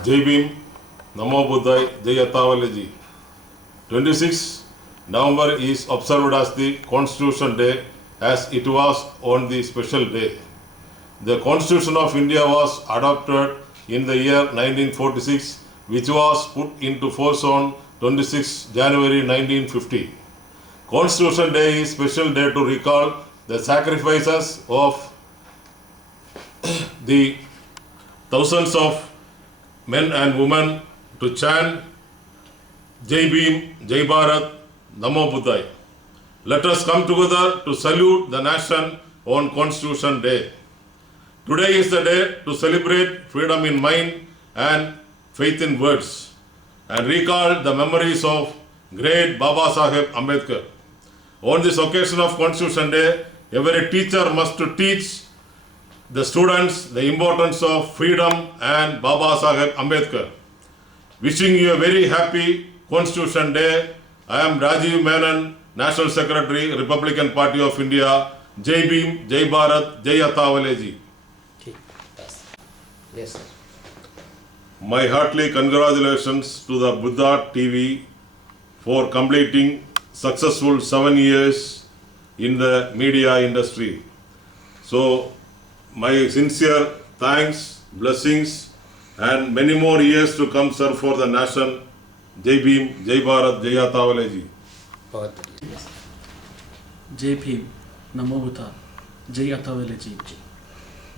Jai Bhim, Namo Buddhaya, Jai Attavalaji. 26 November is observed as the Constitution Day as it was on the special day. The Constitution of India was adopted in the year 1946, which was put into force on 26 January 1950. Constitution Day is special day to recall the sacrifices of the thousands of men and women to chant Jai Bhim, Jai Bharat, Namo Buddhaya. Let us come together to salute the nation on Constitution Day. Today is the day to celebrate freedom in mind and faith in words and recall the memories of great Baba Saheb Ambedkar. On this occasion of Constitution Day, every teacher must teach the students the importance of freedom and Baba Saheb Ambedkar. Wishing you a very happy Constitution Day. I am Rajiv Menon, National Secretary, Republican Party of India. Jai Bhim, Jai Bharat, Jai Attavalaji. Yes, sir. My heartily congratulations to the Buddha TV for completing successful 7 years in the media industry. So, my sincere thanks, blessings, and many more years to come, sir, for the nation. Jai Bhim, Jai Bharat, Jai Attavalaji. बहुत बढ़िया। जय भीम, नमो बुद्धा, जय अथावलेजी।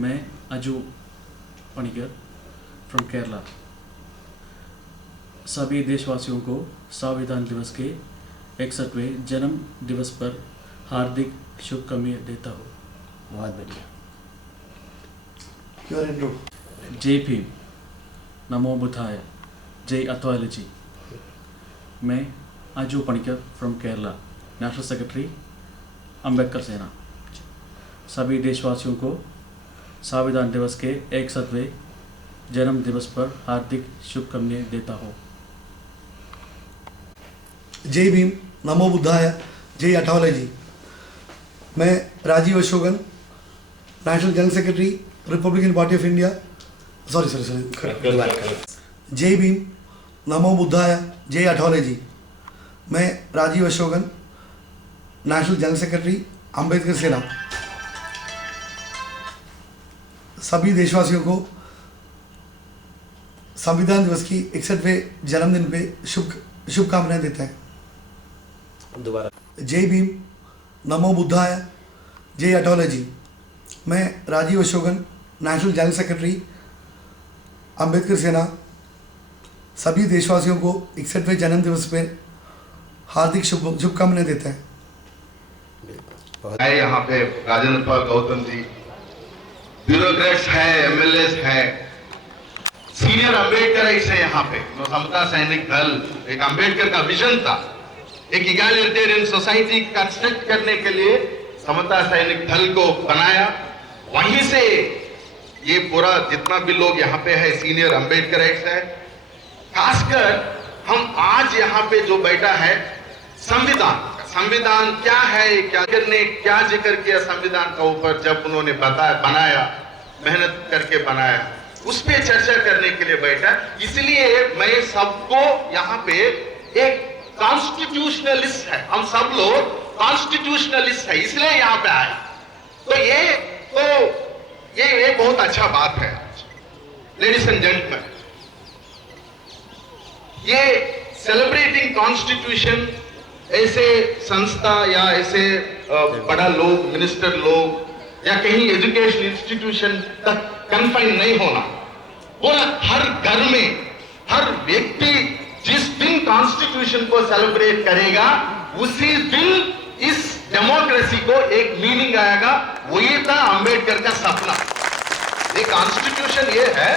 मैं अजू Panikkar from Kerala सभी देशवासियों को संविधान दिवस के 61वें जन्म दिवस पर हार्दिक शुभकामनाएं देता हूँ। बहुत बढ़िया। जय भीम, नमो बुद्धाय, जय अथावलेजी। मैं अजू Panikkar from Kerala, national secretary, Ambedkar Sena. सभी देशवासियों को संविधान दिवस के 61वें जन्म दिवस पर हार्दिक शुभकामनाएं देता हूँ। जय भीम, नमो बुद्धाय, जय अठावलेजी। मैं Rajeev Ashokan, national general secretary, republican party of India. जय भीम, नमो बुद्धाय, जय अठावलेजी। मैं Rajeev Ashokan, national general secretary, Ambedkar Sena. सभी देशवासियों को संविधान दिवस की 61वें जन्मदिन पे शुभकामनाएं देते हैं। दोबारा। जय भीम, नमो बुद्धाय, जय अटोलॉजी। मैं Rajeev Ashokan, national general secretary, Ambedkar Sena. सभी देशवासियों को 61वें जन्म दिवस पर हार्दिक शुभकामनाएं देते हैं। यहाँ पे राजेंद्र पाल गौतम जी, ब्यूरोक्रेट्स हैं, एमएलएस हैं, सीनियर अम्बेडकराइट्स हैं यहाँ पे। समता सैनिक दल, एक अम्बेडकर का विजन था, एक इगैलिटेरियन सोसाइटी कंस्ट्रक्ट करने के लिए समता सैनिक दल को बनाया। वहीं से ये पूरा जितना भी लोग यहाँ पे है सीनियर अम्बेडकराइट्स है। खासकर हम आज यहाँ पे जो बैठा है, संविधान क्या है, क्या करने, क्या जिक्र किया संविधान का ऊपर जब उन्होंने बनाया, मेहनत करके बनाया, उस पे चर्चा करने के लिए बैठा। इसलिए मैं सबको यहाँ पे एक कॉन्स्टिट्यूशनलिस्ट है, हम सब लोग कॉन्स्टिट्यूशनलिस्ट है, इसलिए यहाँ पे आए। तो ये बहुत अच्छा बात है। लेडीज एंड जेंटलमैन, ये सेलिब्रेटिंग कॉन्स्टिट्यूशन ऐसे संस्था या ऐसे बड़ा लोग, मिनिस्टर लोग या कहीं एजुकेशन इंस्टीट्यूशन तक कन्फाइन नहीं होना। पूरा हर घर में हर व्यक्ति जिस दिन कॉन्स्टिट्यूशन को सेलिब्रेट करेगा, उसी दिन इस डेमोक्रेसी को एक मीनिंग आएगा। वही था अंबेडकर का सपना। ये कॉन्स्टिट्यूशन ये है,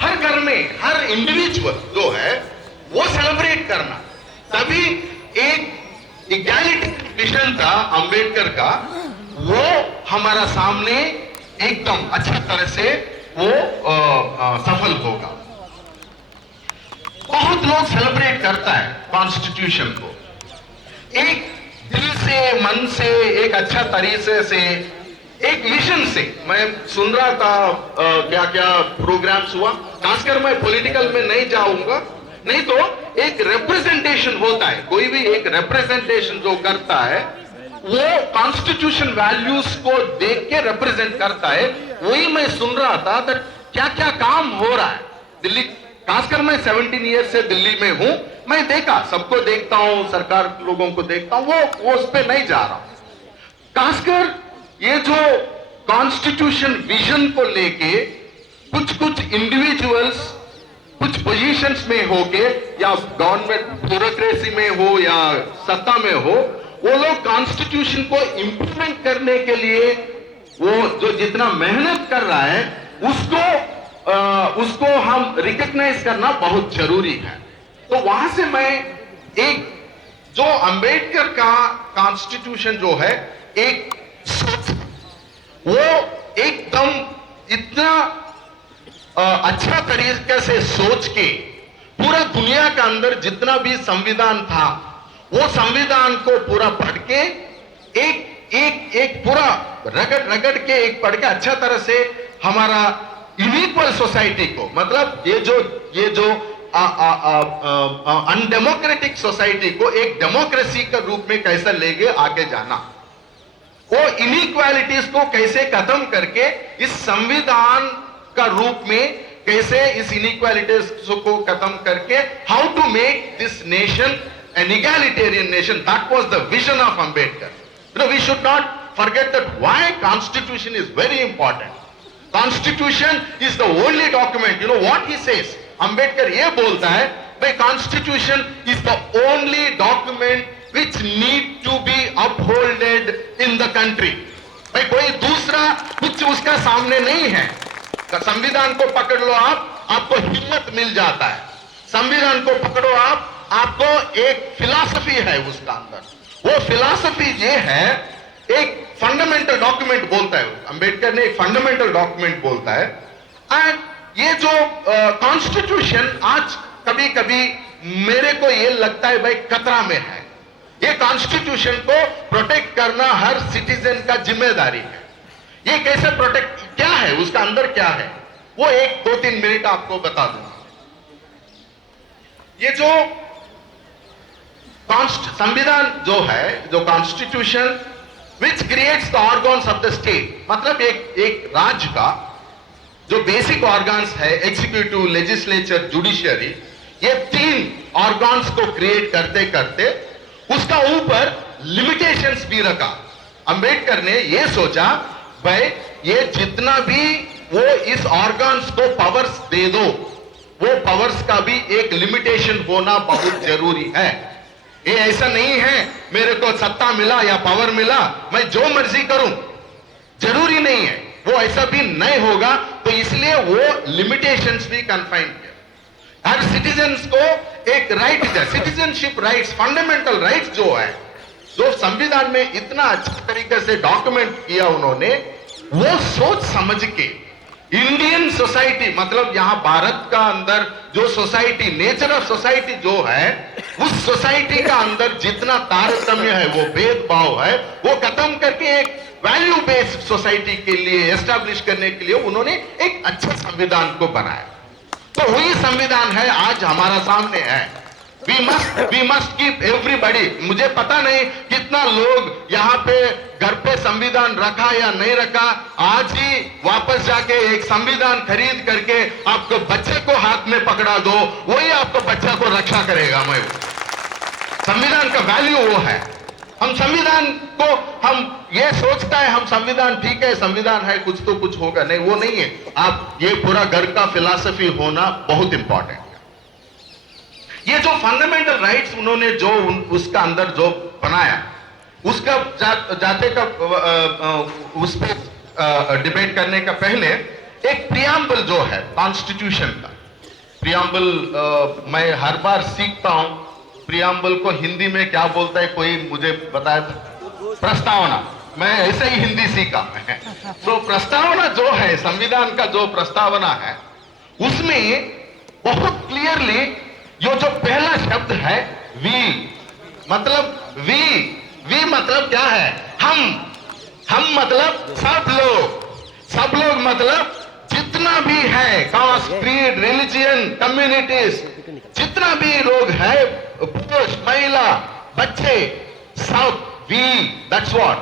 हर घर में हर इंडिविजुअल जो है वो सेलिब्रेट करना। तभी एक इक्वालिटी विजन था अंबेडकर का, वो हमारा सामने एकदम अच्छा तरह से वो सफल होगा। बहुत लोग सेलिब्रेट करता है कॉन्स्टिट्यूशन को, एक दिल से, मन से, एक अच्छा तरीके से, एक मिशन से। मैं सुन रहा था क्या क्या प्रोग्राम्स हुआ, खासकर मैं पॉलिटिकल में नहीं जाऊंगा, नहीं तो एक रिप्रेजेंटेशन होता है, कोई भी एक रिप्रेजेंटेशन जो करता है वो कॉन्स्टिट्यूशन वैल्यूज को देख के रिप्रेजेंट करता है। वही मैं सुन रहा था कि क्या क्या काम हो रहा है दिल्ली, खासकर मैं 17 ईयर से दिल्ली में हूं, मैं देखा, सबको देखता हूं, सरकार लोगों को देखता हूं, वो उस पर नहीं जा रहा हूं। खासकर ये जो कॉन्स्टिट्यूशन विजन को लेके कुछ इंडिविजुअल्स कुछ पोजीशंस में होके या गवर्नमेंट ब्यूरोक्रेसी में हो या सत्ता में हो, वो लोग कॉन्स्टिट्यूशन को इंप्लीमेंट करने के लिए वो जो जितना मेहनत कर रहा है उसको हम रिकॉग्नाइज करना बहुत जरूरी है। तो वहां से मैं एक जो अंबेडकर का कॉन्स्टिट्यूशन जो है एक वो एकदम इतना अच्छा तरीके से सोच के पूरा दुनिया के अंदर जितना भी संविधान था वो संविधान को पूरा पढ़ के एक पूरा रगड़ के एक पढ़ के अच्छा तरह से हमारा इनइक्वल सोसाइटी को, मतलब ये जो अनडेमोक्रेटिक सोसाइटी को एक डेमोक्रेसी के रूप में कैसे लेके आगे जाना, वो इनइक्वालिटीज को कैसे खत्म करके इस संविधान का रूप में कैसे इस इनइक्वालिटीज को खत्म करके how to make this nation an egalitarian nation. That was the vision of Ambedkar. We should not forget that why Constitution is very important. Constitution is the only document. You know what he says? Ambedkar ये बोलता है भाई Constitution is the only document which need to be upholded in the country. भाई कोई दूसरा कुछ उसका सामने नहीं है। संविधान को पकड़ लो आपको हिम्मत मिल जाता है। संविधान को पकड़ो आपको एक फिलॉसफी है उसका अंदर, वो फिलॉसफी ये है, एक फंडामेंटल डॉक्यूमेंट बोलता है। अंबेडकर ने एक फंडामेंटल डॉक्यूमेंट बोलता है। एंड ये जो कॉन्स्टिट्यूशन आज कभी कभी मेरे को ये लगता है भाई खतरा में है। ये कॉन्स्टिट्यूशन को प्रोटेक्ट करना हर सिटीजन का जिम्मेदारी है। ये कैसे प्रोटेक्ट, क्या है उसका अंदर क्या है, वो 1-2-3 मिनट आपको बता दूंगा। ये जो संविधान जो है, जो constitution which creates the organs of the state, मतलब एक राज्य का जो बेसिक ऑर्गन्स है, एग्जीक्यूटिव, लेजिस्लेचर, जुडिशियरी, ये 3 ऑर्गन्स को क्रिएट करते करते उसका ऊपर लिमिटेशंस भी रखा। अंबेडकर ने ये सोचा भाई ये जितना भी वो इस ऑर्गन्स को पावर्स दे दो, वो पावर्स का भी एक लिमिटेशन होना बहुत जरूरी है। ये ऐसा नहीं है मेरे को सत्ता मिला या पावर मिला मैं जो मर्जी करूं, जरूरी नहीं है, वो ऐसा भी नहीं होगा। तो इसलिए वो लिमिटेशंस भी कन्फाइन किया। हर सिटीजन्स को एक राइट है, सिटीजनशिप राइट्स, फंडामेंटल राइट्स जो है, जो संविधान में इतना अच्छे तरीके से डॉक्यूमेंट किया उन्होंने, वो सोच समझ के इंडियन सोसाइटी, मतलब यहां भारत का अंदर जो सोसाइटी, नेचर ऑफ सोसाइटी जो है, उस सोसाइटी का अंदर जितना तारतम्य है, वो भेदभाव है, वो खत्म करके एक वैल्यू बेस्ड सोसाइटी के लिए एस्टैब्लिश करने के लिए उन्होंने एक अच्छा संविधान को बनाया। तो वही संविधान है आज हमारा सामने है। वी मस्ट कीप एवरीबॉडी, मुझे पता नहीं कितना लोग यहाँ पे घर पे संविधान रखा या नहीं रखा, आज ही वापस जाके एक संविधान खरीद करके आपको बच्चे को हाथ में पकड़ा दो, वही आपको बच्चा को रक्षा करेगा। मैं संविधान का वैल्यू वो है। हम संविधान को हम ये सोचता है हम संविधान ठीक है, संविधान है, कुछ तो कुछ होगा, नहीं, वो नहीं है। आप ये पूरा घर का फिलॉसफी होना बहुत इंपॉर्टेंट है। ये जो फंडामेंटल राइट्स उन्होंने जो उसका अंदर जो बनाया, उसका जाते का उस पर डिबेट करने का पहले एक प्रियम्बल जो है कॉन्स्टिट्यूशन का, प्रियम्बल मैं हर बार सीखता हूं, प्रियम्बल को हिंदी में क्या बोलता है कोई मुझे बताया? प्रस्तावना। मैं ऐसे ही हिंदी सीखा मैं। तो प्रस्तावना जो है, संविधान का जो प्रस्तावना है, उसमें बहुत क्लियरली ये जो पहला शब्द है वी, मतलब वी मतलब क्या है? हम मतलब सब लोग मतलब जितना भी है कास्ट, क्रीड, रिलीजियन, कम्युनिटीज, जितना भी लोग है, पुरुष, महिला, बच्चे, सब वी, दैट्स व्हाट।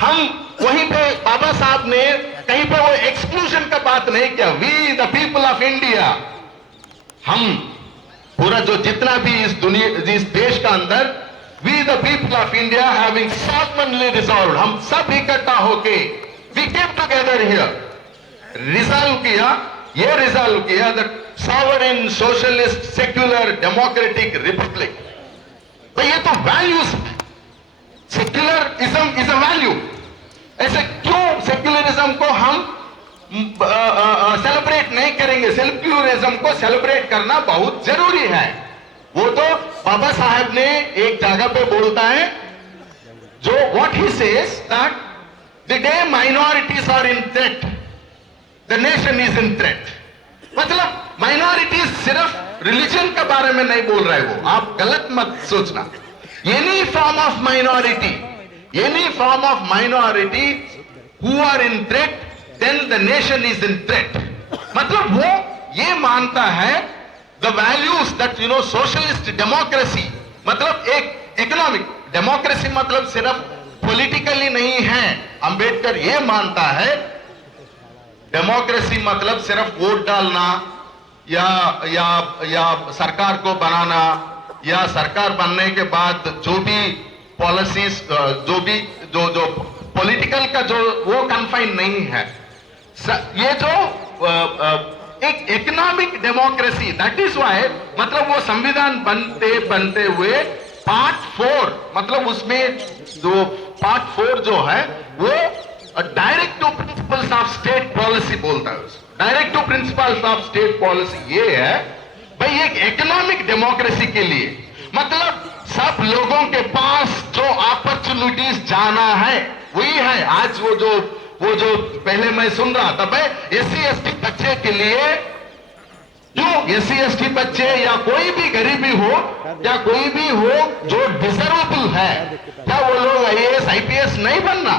हम वहीं पे बाबा साहब ने कहीं पे वो एक्सक्लूजन का बात नहीं किया। We the people of India, हम पूरा जो जितना भी इस दुनिया, इस देश का अंदर, we the people of India having sovereignly resolve, हम सब इकट्ठा होके वी केम टुगेदर हियर, ये रिजॉल्व किया that sovereign, socialist, secular, democratic republic. तो ये तो values, secularism is a value. ऐसे क्यों सेक्युलरिज्म को हम सेलिब्रेट नहीं करेंगे? सेक्युलरिज्म को सेलिब्रेट करना बहुत जरूरी है। वो तो बाबा साहब ने एक जगह पे बोलता है, जो what he says that the day minorities are in threat, the nation is in threat. मतलब माइनॉरिटीज सिर्फ रिलीजन के बारे में नहीं बोल रहे, वो आप गलत मत सोचना। Any form of minority, any form of minority who are in threat, then the nation is in threat। मतलब वो ये मानता है the values that you know socialist democracy, मतलब एक economic democracy मतलब सिर्फ politically नहीं है। अंबेडकर ये मानता है डेमोक्रेसी मतलब सिर्फ वोट डालना या सरकार को बनाना, या सरकार बनने के बाद जो भी पॉलिसीज, जो भी जो पॉलिटिकल का जो वो कन्फाइन नहीं है। ये जो एक economic democracy, that is why, मतलब वो संविधान बनते हुए पार्ट 4, मतलब उसमें जो पार्ट 4 जो है वो direct to principles of state policy बोलता है। Direct to principles of state policy ये है भाई, एक इकोनॉमिक डेमोक्रेसी के लिए मतलब सब लोगों के पास जो अपॉर्चुनिटीज जाना है वही है। आज वो जो पहले मैं सुन रहा था भाई, एससी एसटी बच्चे के लिए, जो एससी एसटी बच्चे या कोई भी गरीबी हो या कोई भी हो जो डिजर्वेबल है, क्या वो लोग आईएएस आईपीएस नहीं बनना?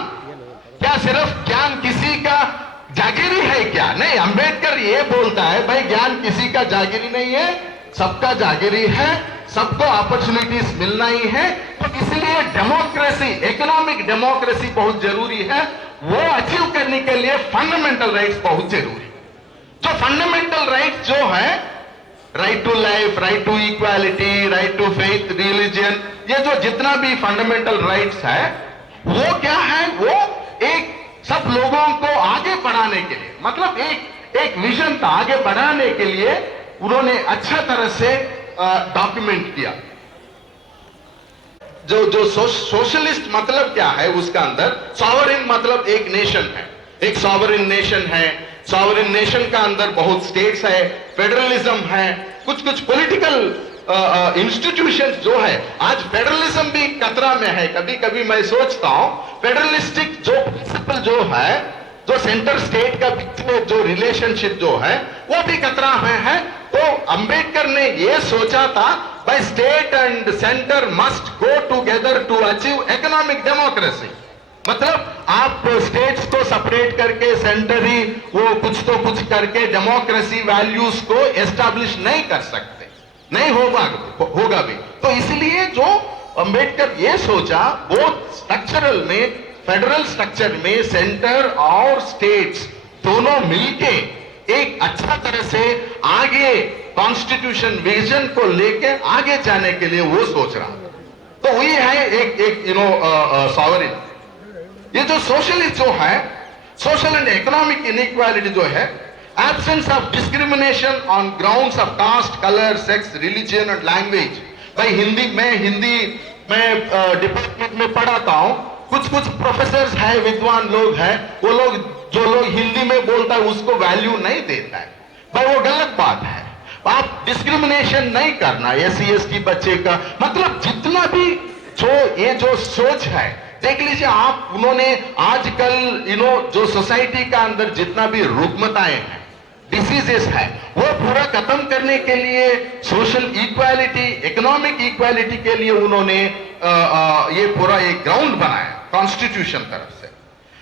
क्या सिर्फ ज्ञान किसी का जागीरी है क्या? नहीं, अंबेडकर ये बोलता है भाई ज्ञान किसी का जागीरी नहीं है, सबका जागीरी है, सबको अपॉर्चुनिटीज मिलना ही है। तो इसलिए डेमोक्रेसी, इकोनॉमिक डेमोक्रेसी बहुत जरूरी है। वो अचीव करने के लिए फंडामेंटल राइट्स बहुत जरूरी है। जो फंडामेंटल राइट्स जो है, right to life, right to equality, right to faith, religion, ये जो जितना भी फंडामेंटल राइट्स है वो क्या है? वो एक सब लोगों को आगे बढ़ाने के लिए, मतलब एक विजन था, आगे बढ़ाने के लिए उन्होंने अच्छा तरह से डॉक्यूमेंट किया। जो सोशलिस्ट मतलब क्या है, उसका अंदर सॉवरेन मतलब एक नेशन है, एक सॉवरेन नेशन है। सॉवरेन नेशन का अंदर बहुत स्टेट्स है, फेडरलिज्म है, कुछ पॉलिटिकल इंस्टीट्यूशंस जो है। आज फेडरलिज्म भी खतरा में है। कभी कभी मैं सोचता हूं फेडरलिस्टिक जो प्रिंसिपल जो है, जो सेंटर स्टेट का बीच में जो रिलेशनशिप जो है वो भी खतरा में है। तो अंबेडकर ने ये सोचा था भाई state and centre must go together to achieve economic democracy. मतलब आप स्टेट्स को सेपरेट करके सेंटर ही वो कुछ तो कुछ करके डेमोक्रेसी वैल्यूज को एस्टैब्लिश नहीं कर सकते, नहीं होगा भी। तो इसलिए जो अंबेडकर ये सोचा, वो स्ट्रक्चरल में, फेडरल स्ट्रक्चर में सेंटर और स्टेट्स दोनों मिलके एक अच्छा तरह से आगे कॉन्स्टिट्यूशन विजन को लेके आगे जाने के लिए वो सोच रहा। तो वही है एक सॉवरेन। ये जो सोशलिस्ट जो है, सोशल एंड इकोनॉमिक इनइक्वालिटी जो है, absence of discrimination on grounds of caste, colour, sex, religion and language. भाई हिंदी में डिपार्टमेंट में पढ़ाता हूं, कुछ प्रोफेसर्स है, विद्वान लोग हैं, वो लोग जो लोग हिंदी में बोलता है उसको वैल्यू नहीं देता है। भाई वो गलत बात है। आप डिस्क्रिमिनेशन नहीं करना एससी एसटी बच्चे का, मतलब जितना भी ये जो सोच है, देख लीजिए आप, उन्होंने आजकल जो सोसाइटी का अंदर जितना भी रुग्मताएं हैं, डिसीजेस है, वो पूरा खत्म करने के लिए सोशल इक्वालिटी, इकोनॉमिक इक्वालिटी के लिए उन्होंने ये पूरा एक ग्राउंड बनाया कॉन्स्टिट्यूशन तरफ से।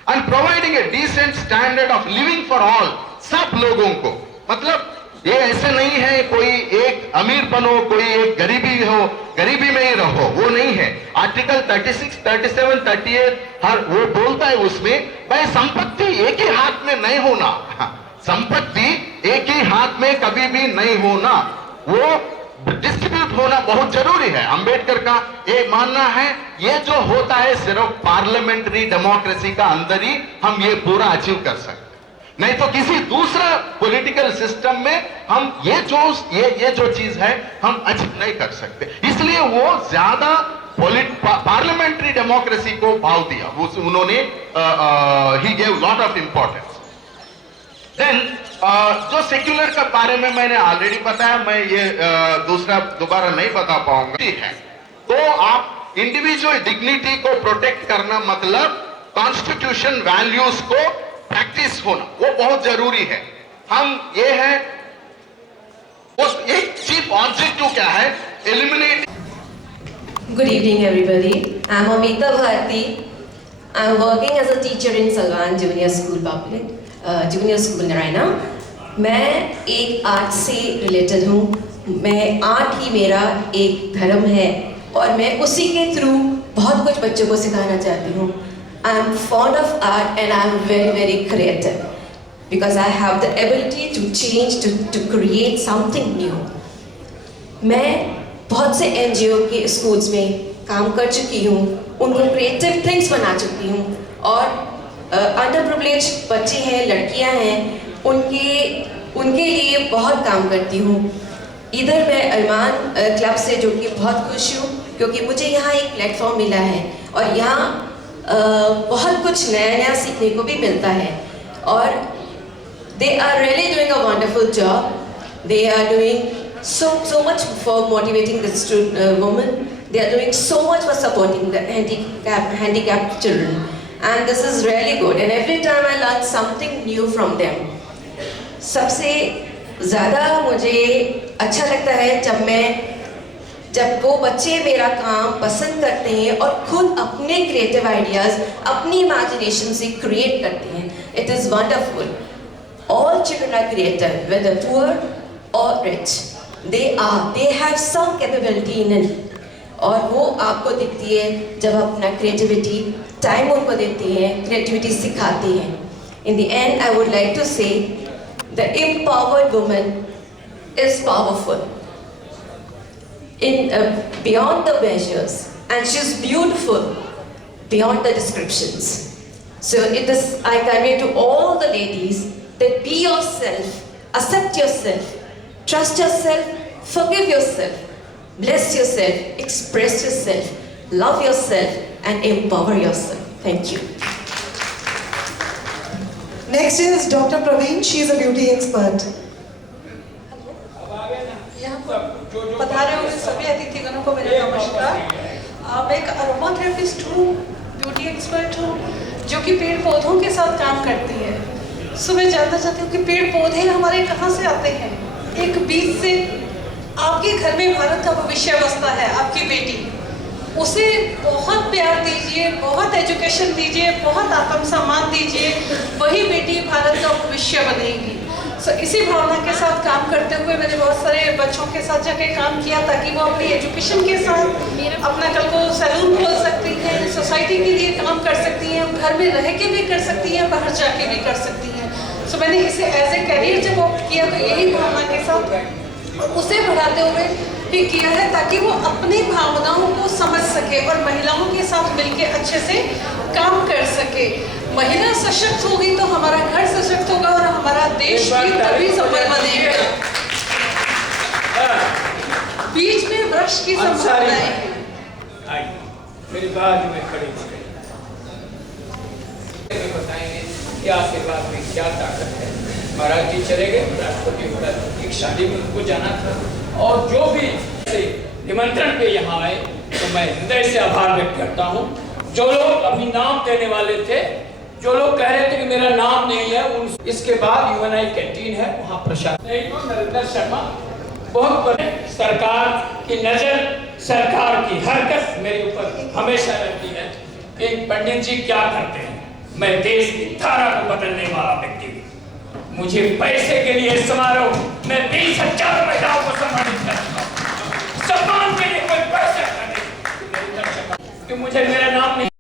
And providing a decent standard of living for all, सब लोगों को, मतलब ये ऐसे नहीं है कोई एक अमीर बनो कोई एक गरीबी हो, गरीबी में ही रहो, वो नहीं है। आर्टिकल 36, 37, 38 हर वो बोलता है उसमें भाई संपत्ति एक ही हाथ में नहीं होना, संपत्ति एक ही हाथ में कभी भी नहीं होना, वो डिस्ट्रीब्यूट होना बहुत जरूरी है। अंबेडकर का ये मानना है ये जो होता है सिर्फ पार्लियामेंट्री डेमोक्रेसी का अंदर ही हम ये पूरा अचीव कर सकते हैं, नहीं तो किसी दूसरा पॉलिटिकल सिस्टम में हम ये जो चीज है हम अचीव नहीं कर सकते। इसलिए वो ज्यादा पार्लियामेंट्री डेमोक्रेसी को भाव दिया, उन्होंने ही gave lot of importance. Then जो सेक्युलर के बारे में मैंने ऑलरेडी बताया, मैं ये दोबारा नहीं बता पाऊंगा है। तो आप इंडिविजुअल डिग्निटी को प्रोटेक्ट करना मतलब कॉन्स्टिट्यूशन वैल्यूज को प्रैक्टिस होना वो बहुत जरूरी है। हम ये है उस एक चीफ ऑब्जेक्टिव क्या है, eliminate. Good evening, everybody. I'm Amita Bharti. I'm working as a teacher in Salwan Junior School, Narayana. मैं एक आर्ट से रिलेटेड हूँ, मैं आर्ट ही मेरा एक धर्म है और मैं उसी के थ्रू बहुत कुछ बच्चों को सिखाना चाहती हूँ। I'm fond of art and I'm very, very creative because I have the ability to change, to create something new. मैं बहुत से NGO के स्कूल्स में काम कर चुकी हूँ, उनको क्रिएटिव थिंग्स बना चुकी हूँ और अंडर प्रिविलेज बच्चे हैं, लड़कियाँ हैं, उनके लिए बहुत काम करती हूँ। इधर मैं अरमान क्लब से जो कि बहुत खुश हूँ क्योंकि मुझे यहाँ एक प्लेटफॉर्म मिला है और यहाँ बहुत कुछ नया सीखने को भी मिलता है और they are really doing a wonderful job. They are doing so much for motivating the women. They are doing so much for supporting the handicapped children, and this is really good. And every time I learn something new from them. सबसे ज़्यादा मुझे अच्छा लगता है जब वो बच्चे मेरा काम पसंद करते हैं और खुद अपने क्रिएटिव आइडियाज अपनी इमेजिनेशन से क्रिएट करते हैं। It is wonderful. All children are creative whether poor और rich, they have some capability in it और वो आपको दिखती है जब अपना क्रिएटिविटी टाइम उनको देते हैं, क्रिएटिविटी सिखाते हैं। In the end, I would like to say the empowered woman is powerful in beyond the measures, and she's beautiful beyond the descriptions. So I convey to all the ladies that be yourself, accept yourself, trust yourself, forgive yourself, bless yourself, express yourself, love yourself, and empower yourself. Thank you. Next is Dr. Praveen. She is a beauty expert. पधारे हुए सभी अतिथिगणों को मेरा नमस्कार। मैं एक aroma therapist हूँ, beauty expert हूँ, जो कि पेड़ पौधों के साथ काम करती है। सो मैं जानना चाहती हूँ कि पेड़ पौधे हमारे कहाँ से आते हैं। एक बीज से आपके घर में भारत का भविष्य बसता है, आपकी बेटी, उसे बहुत प्यार दीजिए, बहुत एजुकेशन दीजिए, बहुत आत्मसम्मान दीजिए, वही बेटी भारत का भविष्य बनेगी। सो इसी भावना के साथ काम करते हुए मैंने बहुत सारे बच्चों के साथ जाके काम किया ताकि वो अपनी एजुकेशन के साथ अपना कल को सैलून खोल सकती हैं, सोसाइटी के लिए काम कर सकती हैं, घर में रह के भी कर सकती हैं, बाहर जाके भी कर सकती हैं। सो मैंने इसे एज ए करियर जब ऑप्ट किया तो यही भावना के साथ उसे बढ़ाते हुए भी किया है ताकि वो अपनी भावनाओं को समझ सके और महिलाओं के साथ मिलकर अच्छे से काम कर सके। महिला सशक्त होगी तो हमारा घर सशक्त होगा और हमारा देश भी तभी सफल बनेगा। बीच में वृक्ष की संभावना है। मेरी बात में खड़ी बताएंगे क्या आशीर्वाद में क्या ताकत है। महाराज जी चले गए, राष्ट्रपति एक शादी में उनको जाना था और जो भी निमंत्रण पे यहाँ आए तो मैं हृदय से आभार व्यक्त करता हूँ। जो लोग अभी नाम देने वाले थे, जो लोग कह रहे थे कि मेरा नाम नहीं है, इसके बाद यूएनआई कैंटीन है, वहाँ प्रशासन नरेंद्र शर्मा बहुत बड़े सरकार की नजर, सरकार की हरकत मेरे ऊपर हमेशा रहती है कि पंडित जी क्या करते हैं। मैं देश की धारा को बदलने वाला व्यक्ति हूँ। मुझे पैसे के लिए समारोह मैं 20,000 महिलाओं को सम्मानित करूंगा। सम्मान के लिए कोई पैसा नहीं, कि मुझे मेरा नाम नहीं